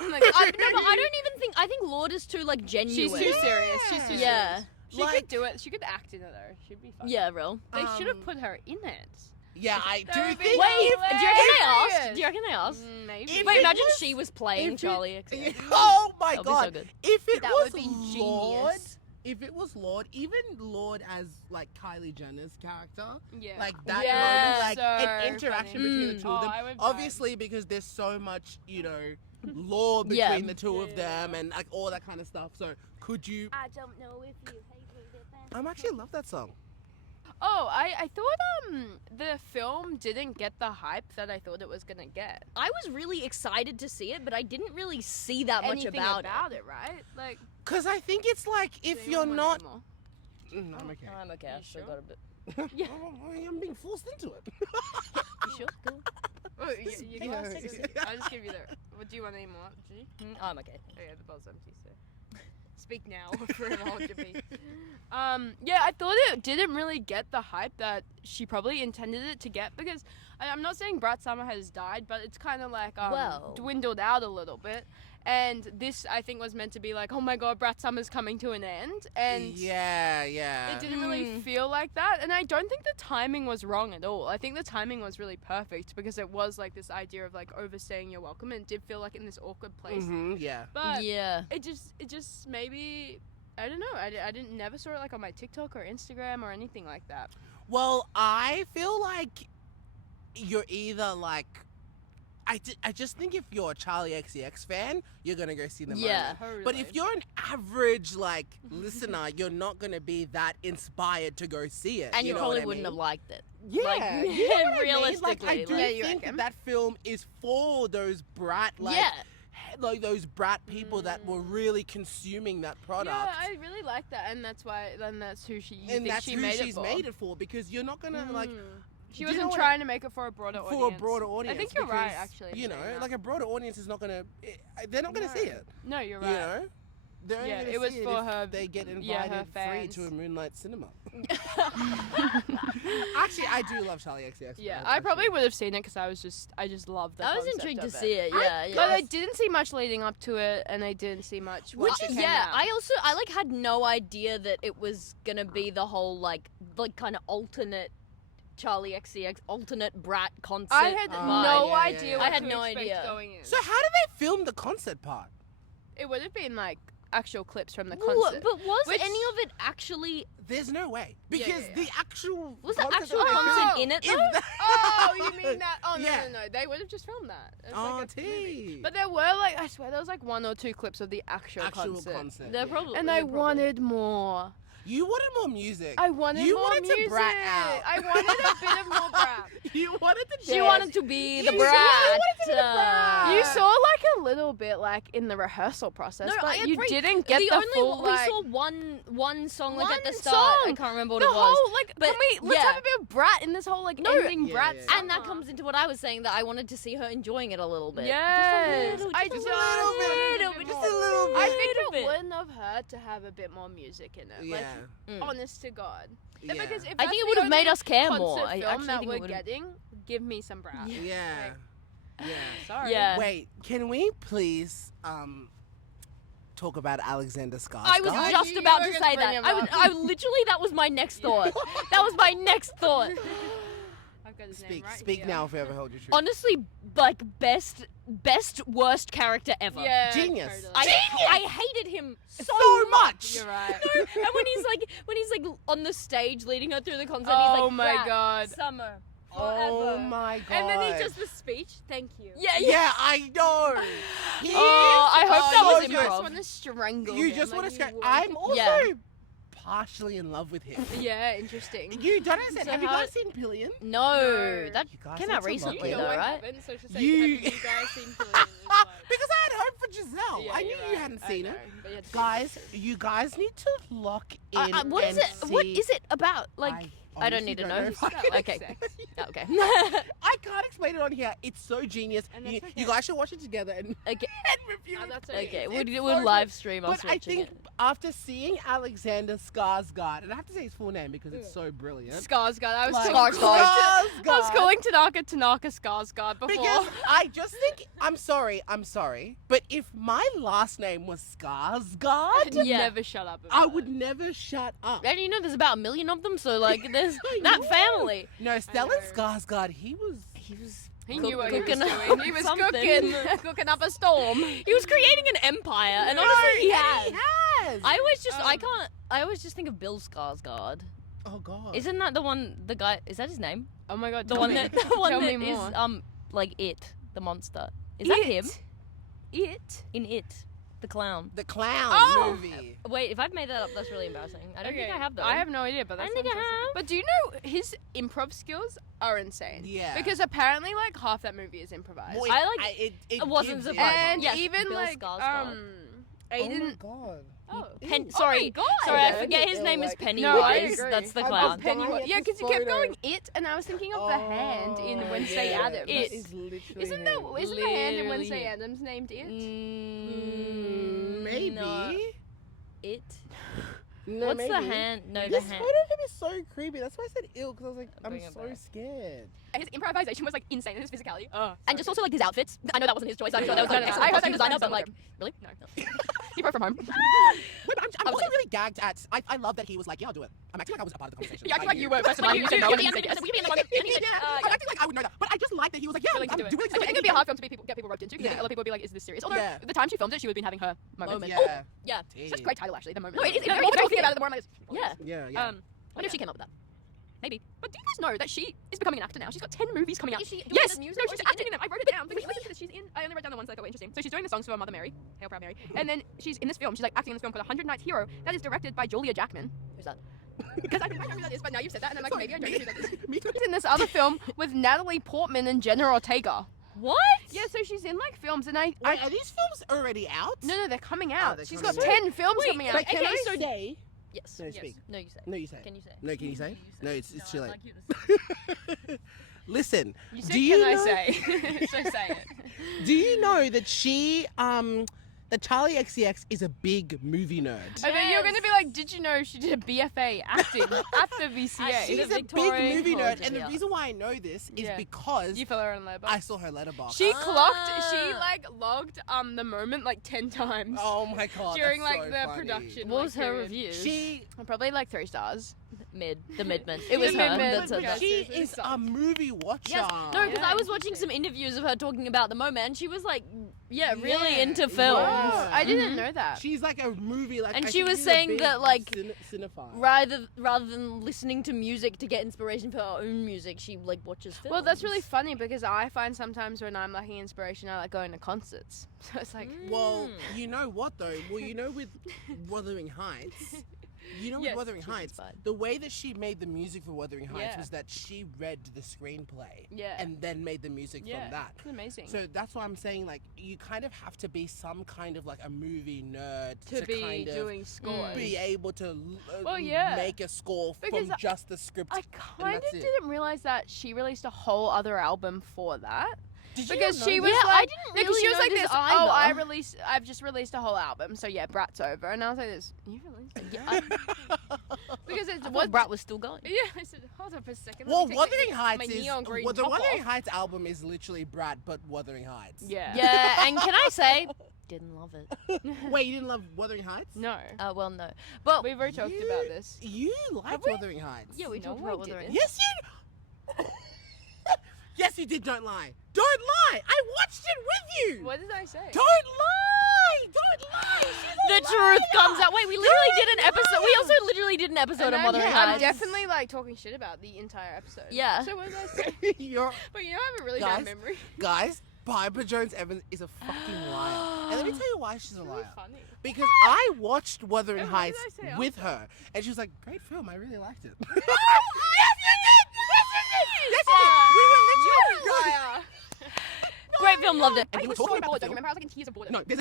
Like, No, but I don't even think. I think Lord is too like genuine. she's too serious. She's too Yeah. serious. She Like- could do it. She could act in it though. She'd be fun. Yeah, real. They should have Um, put her in it. Yeah, I That do would be think. Wait, do you reckon they asked? hilarious. Do you reckon they asked? Maybe. If Wait, it imagine was- she was playing if it- Charli XCX. Oh my That'd be god! so good. If it That was would be Lord, genius. if it was Lord, even Lord as like Kylie Jenner's character, Yeah. like that Yeah, moment, like so an interaction funny. between the two of Oh, them. I would Obviously, because there's so much, you know, lore between Yeah. the two of Yeah. them and like all that kind of stuff. So could you? I don't know if you hated it. I actually love that song. Oh, I thought the film didn't get the hype that I thought it was gonna get. I was really excited to see it, but I didn't really see that much Anything about it, right? Like, Cause I think it's like if do you're you not. want Mm, I'm okay. I'm okay. I You still sure? got a bit. Yeah. Oh, I'm being forced into it. You sure? Cool. Oh, you Yeah. can take a seat. I'll just give you the. What do you want any more? G? I'm okay. Oh yeah, the bowl's empty. So speak now or forever hold your peace. Yeah, I thought it didn't really get the hype that she probably intended it to get, because I'm not saying Brat Summer has died, but it's kind of like Well. dwindled out a little bit. And this, I think, was meant to be like, oh my god, Brat Summer's coming to an end, and yeah. it didn't really feel like that. And I don't think the timing was wrong at all. I think the timing was really perfect, because it was like this idea of like overstaying your welcome, and it did feel like in this awkward place. Yeah. But Yeah. it just maybe, I don't know. I didn't never saw it like on my TikTok or Instagram or anything like that. Well, I feel like you're either like. I just think if you're a Charli XCX fan, you're gonna go see the Yeah. moment. But if you're an average like listener, you're not gonna be that inspired to go see it. And you know probably what I wouldn't have mean? liked it. Yeah, like, you know what I mean? Like, I realistically, do Yeah, you think reckon? that film is for those brat like. Yeah. Like those brat people that were really consuming that product. Yeah, I really like that, and that's why. Then that's who she. and that's she who made she's it for. made it for, because you're not gonna like She do you know wasn't what- trying to make it for a broader audience. for a broader audience. I think you're right, because, actually. in You saying know, that. like a broader audience is not gonna. They're not gonna No. see it. No, you're right. You know, they're only Yeah, gonna it was see for if her- They get invited yeah, her free fans. to a Moonlight Cinema. Actually, I do love Charli XCX. Yeah, I probably would have seen it because I just loved the I was concept intrigued to of see it. Yeah, yeah. But I didn't see much leading up to it, and I didn't see much once it came yeah, out. I like had no idea that it was gonna be the whole like kind of alternate Charli XCX alternate brat concert. I had vibe. no yeah, idea yeah. what I had to no expect idea. going in. So how did they film the concert part? It would have been like actual clips from the Well, concert. but was Which- any of it actually? There's no way because yeah. the actual Was the concert actual that they concert filmed in it is though? the- Oh, you mean that? Oh, no, Yeah. no, no. They would have just filmed that. It's Oh, like a movie. tea. But there were like, I swear there was like 1 or 2 clips of the actual concert. They're probably. And I wanted more. You wanted more music. I wanted You more wanted to music. brat out. I wanted a bit of more brat. You wanted to. She dance. wanted to be the You brat. wanted to be the brat. You saw like a little bit like in the rehearsal process, No, but I you agree. didn't get the only full we like saw one song like at the one start. I song. can't remember what the it was. whole like. but Can we let's yeah. have a bit of brat in this whole like No, ending yeah, brat yeah, yeah. summer. And that comes into what I was saying, that I wanted to see her enjoying it a little bit. Yes, just a I little, just just a little bit, just a little bit. I think little it bit. wouldn't have hurt to have a bit more music in it. Yeah. Like, honest to God. Yeah. Because if I that's think it the would have made only us care concert more. I film actually that think we're it would have. getting, give me some brat. Yeah. Yeah. Sorry. Yeah. Wait, can we please talk about Alexander Skarsgård? I was I just knew you about were to gonna say bring that. him I was. up. I literally. That was my next thought. That was my next thought. I've got his name Speak, right speak here. now if you ever hold your truth. Honestly, like best worst character ever. Yeah. Genius. Totally. I hated him so much. You're right. No, and when he's like on the stage leading her through the concert, Oh he's like, my "Brat, God. Summer, Oh forever." my god. And then he does the speech. Thank you. Yeah, Yeah, I know. He Oh, I hope that was so You just improv. want to strangle You him, just like, want to you scare. want- I'm also Yeah. partially in love with him. Yeah, interesting. You don't understand. So Have you how- guys seen Pillion? No, No. that You guys came need out to look recently it though, up. I right? haven't, so to say, You- have you guys seen Pillion? Is like- Because I had hope for Giselle. Yeah, I knew you're you right. hadn't I seen know, it. but you had to see Guys, it. you guys need to lock in. What is and it? What see- is it about? Like, I don't honestly need to don't know. if I can Okay. say. Okay. I can't explain it on here. It's so genius. And that's You, okay. you guys should watch it together and, Okay. and review Oh, it. that's Okay. okay. We'll It's we'll so live good. stream us But I watching think it. after seeing Alexander Skarsgård, and I have to say his full name because it's so brilliant. Skarsgård. I was Like, calling Skarsgård. I was calling Tanaka Skarsgård before. Because I just think I'm sorry, but if my last name was Skarsgård, I'd Yeah. never shut up. I about would it. never shut up. And you know, there's about 1 million of them, so like, there's I that know. family. No, Stellan know. Skarsgård, he was He knew what cooking he was up doing. He was something. cooking up a storm. He was creating an empire, and honestly, he has. has. I always just, I Um, can't. I always just think of Bill Skarsgård. Oh god. Isn't that the one? The guy? Is that his name? Oh my god. The tell one me. that, the one Tell that me is more. like the monster. Is that him? It. In It, the clown. the clown Oh! movie? Wait, if I've made that up, that's really embarrassing. I don't think I have though. I have no idea, but I that's don't think I fantastic. have. But do you know his improv skills are insane? Yeah. Because apparently, like half that movie is improvised. Boy, I like- it it wasn't gives it. surprising. and Yes, even Bill like Skarsgård. Oh Aiden. my god. Oh. Pen- Oh sorry, my God. sorry, I Yeah, forget his yeah, name is like- Pennywise. No, I agree. That's the I'm clown. dying Pennywise. at Yeah, this because you kept photo. going it, and I was thinking of the hand in Wednesday yeah. Addams. It. Is literally Isn't him. isn't the hand in Literally Wednesday him. Addams named it? Maybe. No. It. No, What's the maybe. hand? No, the This hand. photo of him is so creepy. That's why I said ill, because I was like, I'm Bring it so back. scared. And his improvisation was like insane, and his physicality. Oh, And just also like his outfits. I know that wasn't his choice. I'm sure that was No, like no, no. I I heard heard that he was designer, trying but to like, really? No. He wrote from home. Wait, but I'm also really gagged at. I love that he was like, yeah, I'll do it. I'm acting like I was a part of the conversation. You acted like you were first of Like all. you You said said no, no, and and he you said said yes. We be in the moment. And he said, I'm acting like I would know that. But I just like that he was like, yeah, willing to I'm do it. doing I think it'd be a hard film to get people roped into, because Yeah. a lot of people would be like, is this serious? Although, Yeah. the time she filmed it, she would have been having her moment. Yeah. Oh, Yeah. it's just a great title, actually, The Moment. No, it is. The more It's we're very talking about fitting. it, the more I'm like, Yeah. Yeah, yeah. I wonder if she came up with that. maybe. But do you guys know that she is becoming an actor now? She's got 10 movies coming out. Is she doing Yes! the No, music or she's is she acting in in them. I wrote it down. Because listen to this. She's in, I only wrote down the ones that I thought were interesting. So she's doing the songs for Mother Mary, Hail Proud Mary. And then she's in this film. She's like acting in this film called 100 Nights Hero that is directed by Julia Jackman. Who's that? Because I don't know who that is, but now you've said that, and I'm like, Sorry, maybe I don't know who that is. Me too. She's in this other film with Natalie Portman and Jenna Ortega. What? Yeah, so she's in like films, and Wait, are these films already out? no, they're coming out. they're She's coming got out. 10 films Wait, coming out. But can Okay, I so- say? Yes. No, Yes. speak. No, you say. No, you say. Can you say? No, can you say? No, it's too late. you to say. Listen, You said, do you can I know- say? So say it. do you know that she that Charli XCX is a big movie nerd. And then you're going to be like, did you know she did a BFA acting after VCA? She's a big Victorian movie nerd, college, and the yeah. reason why I know this is Yeah. because You follow her on Letterboxd? I saw her letterbox. She Ah. logged the moment like 10 times Oh my god! during that's like so the funny. production. What like, was her period. review? She Probably like 3 stars. The mid-man. It was The her mid-man. that said Yeah, that. she seriously, is sucked. a movie watcher. Yes. No, because Yeah. I was watching some interviews of her talking about the moment, and she was like, really Yeah. into films. Yeah. I didn't Mhm. know that. She's like a movie like. And I she think was she's a saying big that, like, cinephile. Rather than listening to music to get inspiration for her own music, she like watches films. Well, that's really funny because I find sometimes when I'm lacking inspiration, I like going to concerts. So it's like, Well, you know what though? Well, you know with Wuthering Heights, with Yes, Wuthering she's Heights, inspired. the way that she made the music for Wuthering Heights Yeah. was that she read the screenplay yeah, and then made the music yeah, from that. it's amazing. So that's why I'm saying, like, you kind of have to be some kind of like a movie nerd to be kind of doing scores. be able to Well, yeah. make a score Because from just the script. I kind of that's it. didn't realize that she released a whole other album for that. Did you Because not know she that? was Yeah, I like, didn't because really she was know like this this. either. I've just released a whole album. So yeah, Brat's over, and I was like this. You released it? Because I it thought was. Brat was still going. Yeah, I said, hold up a second. Well, let me take Wuthering my Heights is neon green well, the top Wuthering off. Heights album is literally Brat, but Wuthering Heights. Yeah. Yeah, and can I say, didn't love it. Wait, you didn't love Wuthering Heights? No. Well, no. But We've already talked You- about this. You liked we? Wuthering Heights. yeah, we No, talked I about Wuthering. didn't. Yes, you. Yes, you did. Don't lie. Don't lie. I watched it with you. What did I say? Don't lie. Don't lie. She's a The truth liar. comes out. Wait, we literally You're did a an episode. We liar. also literally did an episode And on I'm, Wuthering yeah, I'm Heights. definitely like talking shit about the entire episode. Yeah. So what did I say? You're But you know, I have a really Guys, bad memory. guys. Piper Jones Evans is a fucking liar, and let me tell you why she's a It's really liar. funny. Because I watched Wuthering And what did Heights I say with after? her, and she was like, "Great film. I really liked it." Yes, you did. Yes, you did. Yes, you did. We were literally. Liar. Great film, loved it. And we were so talking about bored. the Don't you film. remember I was like in tears of boredom. No, this,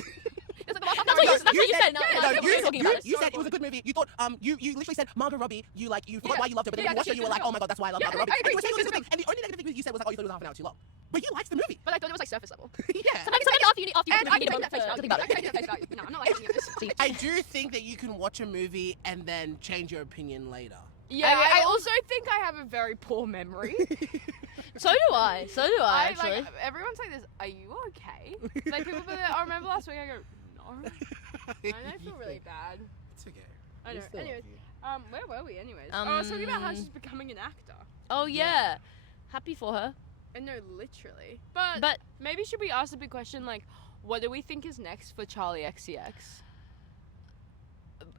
It's like the last That's what you time I said. was- said. No, Yeah, no, yeah, we were talking about it. you said it was a good movie. You thought you literally said Margot Robbie. You forgot Yeah. why you loved her, but then Yeah, when you watched it, that's you were like, true. "Oh my god, that's why I love Yeah, Margot I Robbie." agree. And you were saying all these good things, and the only negative thing you said was like, "Oh, you thought it was half an hour too long." But you liked the movie. But I thought it was like surface level. Yeah. Sometimes after you And I need can a take that face moment to value. think about I it. can take that face value. No, I'm not like any of this. I do think that you can watch a movie and then change your opinion later. Yeah, I I also think I have a very poor memory. So do I. So do I, actually. like everyone's like this. Are you okay? Like people, but I remember last week. I go, no. I feel really bad. It's okay. I We know. still love Anyways, you. where were we? Anyways, I was talking about how she's becoming an actor. Oh, yeah. Happy for her. And no, literally. But But maybe should we ask the big question like, what do we think is next for Charli XCX?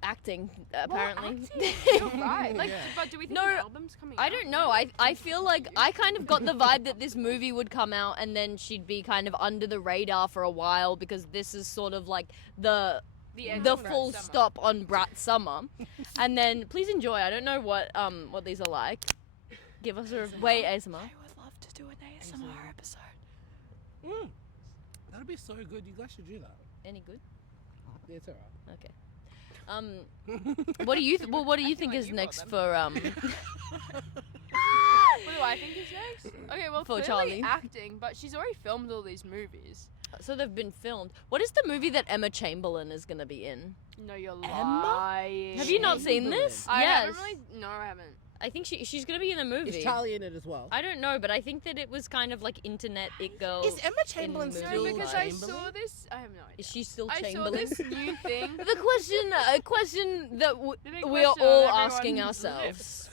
acting, apparently. Well, acting. You're right. Like, Yeah. but do we think No, an album's coming I out? don't know. I feel like I kind of got the vibe that this movie would come out and then she'd be kind of under the radar for a while because this is sort of like the end the of full Brat's Summer. stop on Brat Summer. And then please enjoy. I don't know what these are like. Give us a wait, ASMR. I would love to do an ASMR episode. Mm. That'd be so good. You guys should do that. Any good? Yeah, it's alright. Okay. What do you what do you I feel think like is you brought next them. for What do I think is next? Okay, well, For clearly Charli. acting, but she's already filmed all these movies. so they've been filmed. What is the movie that Emma Chamberlain is going to be in? No, you're Emma? lying. Have you not seen this? I yes. haven't really. No, I haven't. I think she's going to be in a movie. Is Charlie in it as well? I don't know, but I think that it was kind of like internet it girl. Is Emma Chamberlain movie. still No, because Chamberlain? I saw this. I have no idea. Is she still I saw Chamberlain? this new thing. The question that The big we are question on all everyone's asking lips. ourselves: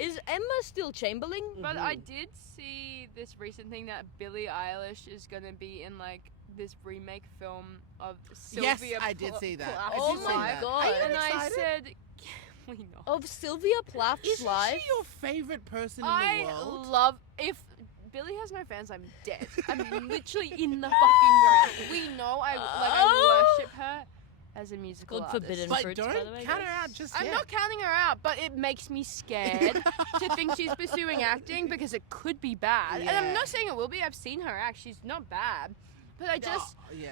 is Emma still Chamberlain? But I did see this recent thing that Billie Eilish is gonna be in like this remake film of Yes, Sylvia. I did see that. Plath's I Oh did see my that. God. Are you And I excited? said, can we not? Of Sylvia Plath's Is life? she your favorite person in the I world? love if Billy has no fans, I'm dead. I'm literally in the fucking ground. We know I worship her as a musical God artist. forbidden. But fruits, don't by the way, count her guys. out just I'm yet. not counting her out, but it makes me scared to think she's pursuing acting because it could be bad. And I'm Yeah. not saying it will be. I've seen her act. She's not bad. But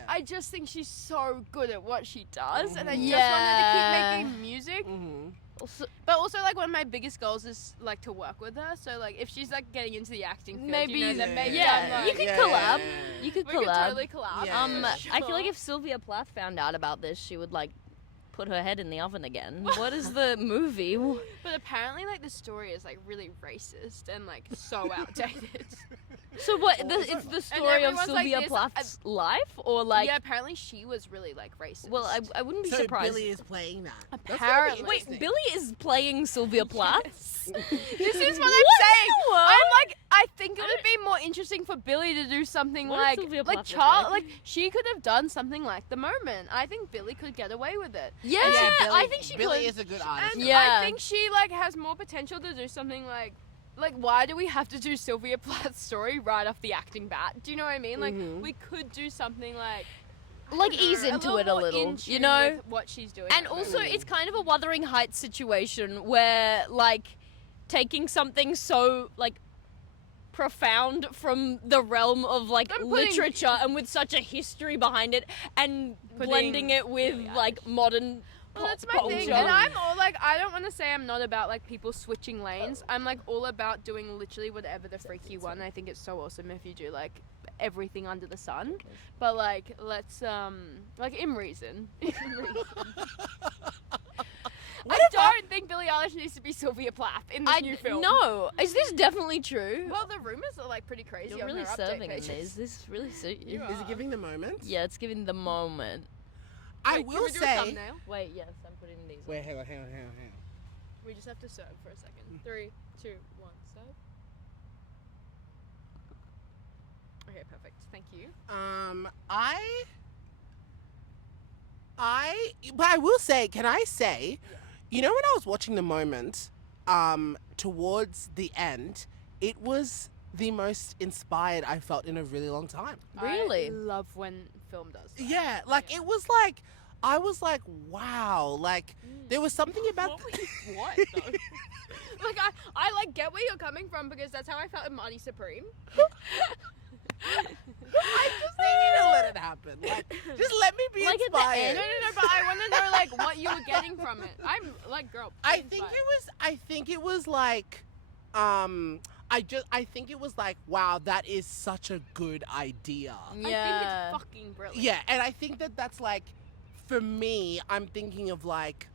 I just think she's so good at what she does, and I just want her to keep making music. Mm-hmm. Also, But also, like, one of my biggest goals is, like, to work with her. So, like, if she's, like, getting into the acting field, Maybe- you know, then maybe yeah, I'm, like, you could collab. You could we could collab. totally collab. Yeah. for I feel like sure. if Sylvia Plath found out about this, she would like put her head in the oven again. What is the movie? But apparently, like, the story is, like, really racist and, like, so outdated. So what? It's the story of everyone's like Sylvia this, Plath's life, or like? yeah, apparently she was really, like, racist. Well, I wouldn't be So surprised. Billy is playing that. That's gonna be Apparently. Wait, interesting. Billy is playing Sylvia Plath. This is what I'm What saying. in the world? I'm like, I think it would be more interesting for Billy to do something What like, does Sylvia like Plath look Charli, like? like she could have done something like The Moment. I think Billy could get away with it. Yeah, Billy, I think she Billy could. is a good artist. And Yeah. I think she like has more potential to do something like why do we have to do Sylvia Plath's story right off the acting bat? Do you know what I mean? Like Mhm. we could do something like ease into it a more little, in you tune know? with what she's doing. And at the also, moment. it's kind of a Wuthering Heights situation where, like, taking something so, like, profound from the realm of, like, And putting- literature and with such a history behind it and Putting blending it with, Billie like, modern Well, that's my culture. thing, and I'm all like, I don't want to say I'm not about like people switching lanes. I'm like all about doing literally whatever the freak you want. And I think it's so awesome if you do like everything under the sun. But like, let's like in reason. I don't think Billie Eilish needs to be Sylvia Plath in this new film. No, is this definitely true? Well, the rumors are like pretty crazy. You're on really her update serving in pages. these. This really suit you. You Is it giving the moment? Yeah, it's giving the moment. I Wait, can will we do a say. thumbnail? Wait, yes, I'm putting these. Wait, hang on. We just have to serve for a second. 3, 2, 1, serve. Okay, perfect. Thank you. But I will say, can I say, you know, when I was watching the moment, towards the end, it was the most inspired I felt in a really long time. Really? I love when film does that. Yeah, like it was like, I was like, wow, like there was something about. What though? Like I like get where you're coming from because that's how I felt in Marty Supreme. I just need you to let it happen. Like, just let me be Like at the inspired. end- No, but I want to know like what you were getting from it. I'm like, girl. I be think inspired. it was like, I think it was like, wow, that is such a good idea. I think Yeah. it's fucking brilliant. Yeah, and I think that that's like, for me, I'm thinking of like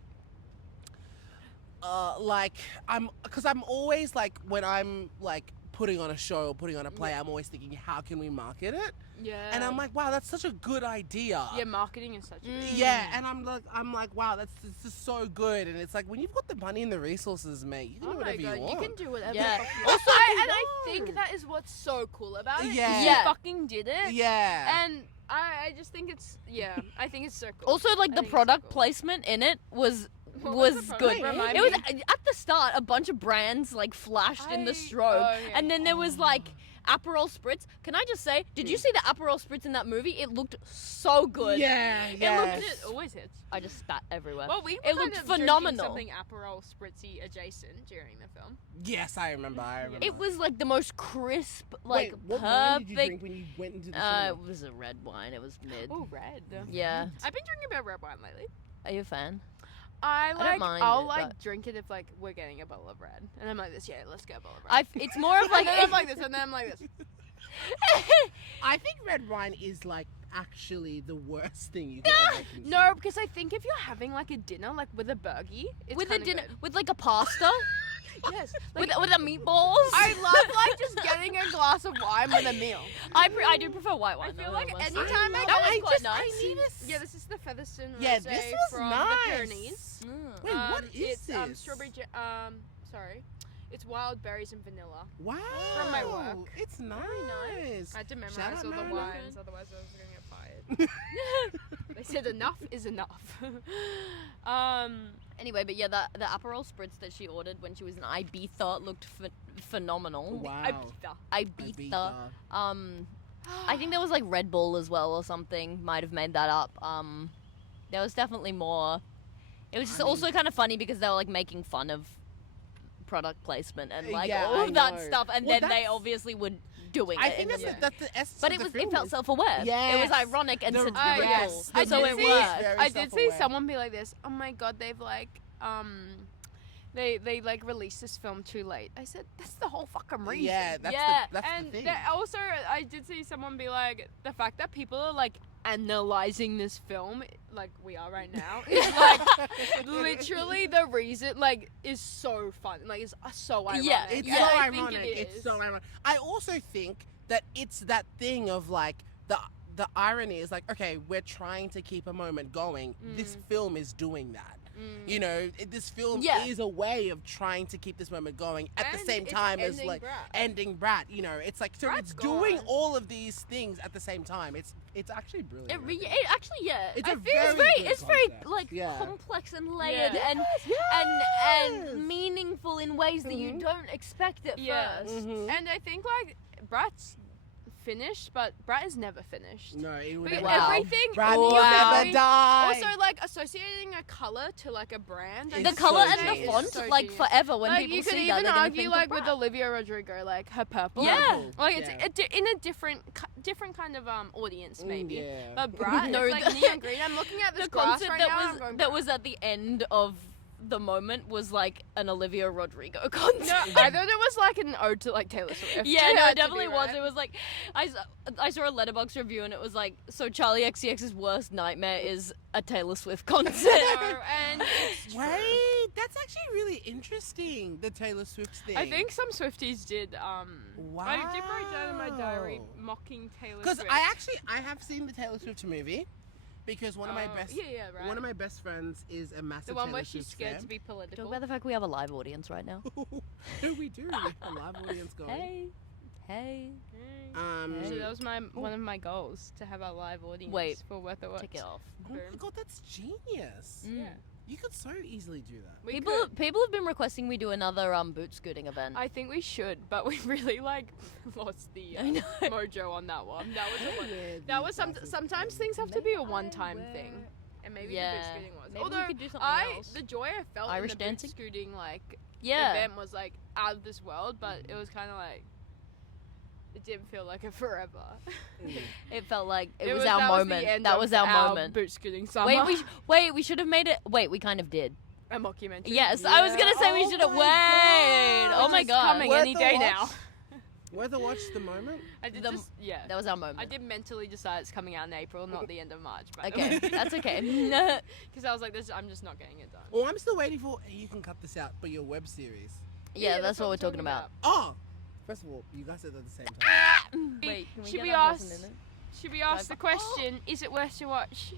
because I'm always like, when I'm like putting on a show or putting on a play, I'm always thinking, how can we market it? Yeah. And I'm like, wow, that's such a good idea. yeah, marketing is such a Yeah, and I'm like, wow, this is so good. And it's like, when you've got the money and the resources, mate, you can Oh do my whatever god, you want. you can do whatever. Yeah. the fuck you Also, want. And I think that is what's so cool about it. Yeah. You Yeah. fucking did it. Yeah. And I just think it's I think it's so cool. Also, like I the think it's so product cool. placement in it was What was was the good. product? Remind It was me. at the start a bunch of brands like flashed in the strobe, oh, yeah. and then there was like Aperol Spritz. Can I just say, did you see the Aperol Spritz in that movie? It looked so good. Yeah, It yeah. looked it always hits. I just spat everywhere. Well, we were It kind looked of drinking phenomenal. Something Aperol Spritzy adjacent during the film. Yes, I remember. It was like the most crisp, like Wait, what wine did you perfect. drink when you went into the It cinema? was a red wine. It was mid. Oh, red. Yeah. I've been drinking a bit of red wine lately. Are you a fan? I don't like. mind I'll it, like but- drink it if like we're getting a bottle of red, and I'm like this. Yeah, let's get a bottle of red. It's more of like and then I'm like this, and then I'm like this. I think red wine is like actually the worst thing you can ever consume. No, because I think if you're having like a dinner, like with a burgie, it's with a kinda dinner good. with like a pasta Yes. with a meatballs. I love like just getting a glass of wine with a meal. I do prefer white wine. I feel though, like mostly. anytime I that go- was quite nice. I need a Yeah, this is the Featherstone Yeah, Rosé this was from nice. the Pyrenees. Mm. Wait, what is it's, this? strawberry. Sorry, it's wild berries and vanilla. Wow. From my work. It's nice. Very nice. I had to memorize Shout out all the Marilyn. wines, otherwise I was gonna get fired. They said enough is enough. Anyway, but yeah, the Aperol Spritz that she ordered when she was in Ibiza looked phenomenal. Wow. Ibiza. I think there was like Red Bull as well or something. Might have made that up. There was definitely more. It was just also kind of funny because they were like making fun of product placement and like Yeah, all I of that know. stuff, and Well, then they that's- obviously were doing I it. think in the that's the essence but of it the was film it felt is- self-aware. It Yes. was ironic and The- satirical. yes. I so did it see- worked. Very I did see self-aware. someone be like this. Oh my god, they've they like released this film too late. I said that's the whole fucking reason. Yeah, that's the and thing. also I did see someone be like, the fact that people are like analyzing this film like we are right now is like literally the reason, like, is so fun, like it's so ironic. Yeah, It's And so I think ironic. it It's is. so ironic. I also think that it's that thing of like the irony is like, okay, we're trying to keep a moment going. This film is doing that. You know, this film is a way of trying to keep this moment going at the And same it's time as ending like Brat. ending Brat. You know, it's like so Brat's it's doing gone. all of these things at the same time. It's actually brilliant. It actually, yeah. It's I a feel very good it's very concept. like Yeah. complex and layered Yeah. and meaningful in ways that you don't expect at first. And I think like Brat's finished, but Brat is never finished. No, it would But never. everything Brat in will the never movie- die. Also, like associating a color to like a brand, It's The so color and genius. the font, so like genius. forever when Like people you could see even that, they're gonna argue think like of with Brat. Olivia Rodrigo, like her purple. Yeah. Like it's Yeah. in a different kind of audience maybe. Yeah. But Brat, No, it's like the- neon green. I'm looking at this The grass concept right that now. was I'm going, that Brat. was at the end of the moment was like an Olivia Rodrigo concept. No, I thought it was like an ode to like Taylor Swift. Yeah, no, to it definitely be was. right. It was like I saw a Letterboxd review and it was like, so Charlie XCX's worst nightmare is a Taylor Swift concert. No, and it's true. Wait, that's actually really interesting. The Taylor Swift thing. I think some Swifties did. I did write down in my diary Wow. mocking Taylor Because Swift. I have seen the Taylor Swift movie, because one of my best right. one of my best friends is a massive the one Taylor where she's Swift scared fan. to be political. Talk about the fact we have a live audience right now. No, we do. We have a live audience going. Hey. So Hey. that was one of my goals, to have a live audience Wait, for Worth a Watch. Take it off. Oh my god, that's genius. Mm. Yeah. You could so easily do that. We People could. people have been requesting we do another boot scooting event. I think we should, but we really like lost the I know. mojo on that one. That was a one. That was sometimes things have to be a one-time thing, and maybe Yeah. the boot scooting was. Maybe we Although could do something else. the joy I felt Irish in the dancing? boot scooting like Yeah. event was like out of this world, but it was kind of like it didn't feel like it forever. It felt like it was that our the moment. end That of was our moment. Boot scooting summer. We should have made it. Wait, we kind of did. a mockumentary. Yes, I was gonna say we Oh should have. my Wait. God. Oh my Which is god. coming Worth any the day watch. now. Worth a watch the moment. I did The- just That was our moment. I did mentally decide it's coming out in April, not the end of March. But Okay, that's okay. Because I was like, I'm just not getting it done. Oh, I'm still waiting for. You can cut this out, but your web series. Yeah, that's what we're talking about. Oh, first of all, you guys said it at the same time. Wait, can we Should get we our ask? person in it? Should we ask the question? Is it worth to watch?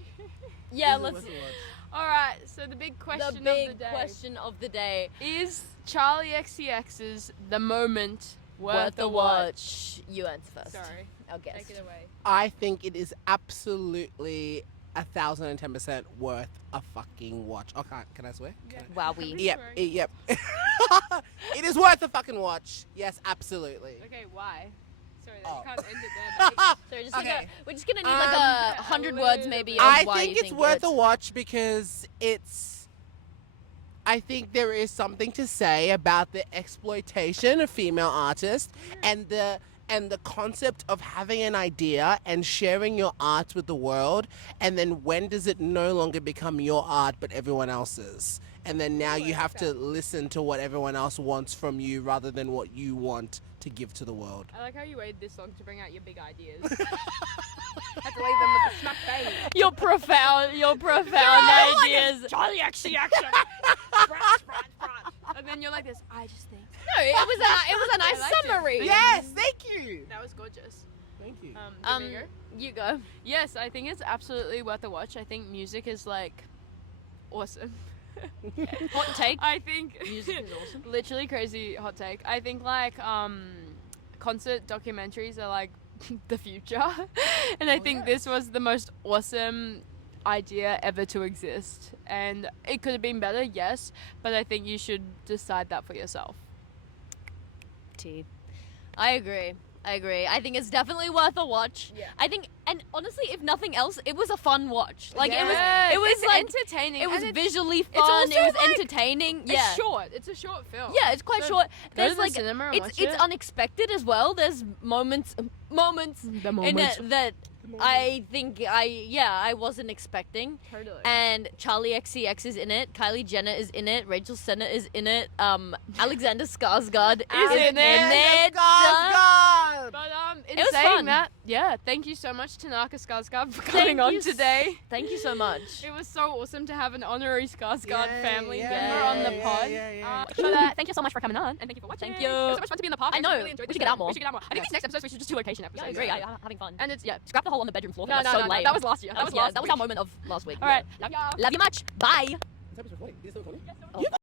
Yeah, Is it let's. worth a watch? All right. So the big question The big of the day question of the day. is: Charli XCX's "The Moment" Worth a watch. You answer first. Sorry, I'll guess. take it away. I think it is absolutely 1,010% worth a fucking watch. Oh, can I swear? Yeah. Wowie. Yep, Sorry. yep. It is worth a fucking watch. Yes, absolutely. Okay, why? Sorry, Oh. you can't end it there. But So we're just Okay. gonna, we're just gonna need like a a 100 little words maybe. bit. Of I why think you it's worth it. a watch because I think there is something to say about the exploitation of female artists and the concept of having an idea and sharing your art with the world, and then when does it no longer become your art but everyone else's? And then now you have to listen to what everyone else wants from you rather than what you want to give to the world. I like how you waited this long to bring out your big ideas. Had to leave them with a smack bang. Your profound ideas. Charli action. And then you're like this. I just think. No, it was a nice I liked it. summary. Yes, thank you. That was gorgeous. Thank you. Do you go? You go. Yes, I think it's absolutely worth a watch. I think music is like awesome. Hot take. I think Music is awesome. literally crazy hot take. I think like concert documentaries are like the future, and I think this was the most awesome idea ever to exist. And it could have been better, yes, but I think you should decide that for yourself. I agree. I think it's definitely worth a watch. Yeah. I think, and honestly, if nothing else, it was a fun watch. Like Yes, it was it's like entertaining. it was and it's visually fun. also, It was like, entertaining. It's Yeah. short. It's a short film. Yeah, it's quite So short. Go There's to the like cinema and it's watch it's it. unexpected as well. There's moments The in it that I think I wasn't expecting. Totally. And Charli XCX is in it. Kylie Jenner is in it. Rachel Senna is in it. Alexander Skarsgård is in it. Skarsgård! But in It was saying fun. that, yeah, thank you so much, Tanaka Skarsgård, for coming on today. Thank you so much. It was so awesome to have an honorary Skarsgård Yay, family yay, member on the yay, pod. yay, yay. But thank you so much for coming on, and thank you for watching. Thank you. It was so much fun to be in the park. I know. Really enjoyed We the should get show. out more. We should get out more. I think these next episodes we should just do location episodes. I agree. Having fun. And it's Scrap the hole on the bedroom floor. No, That's no, so no, lame. that was last year. That was yeah, last that was week. our moment of last week. All right, love y'all. Love you much. Bye. This episode's recording. Is it still recording? Oh.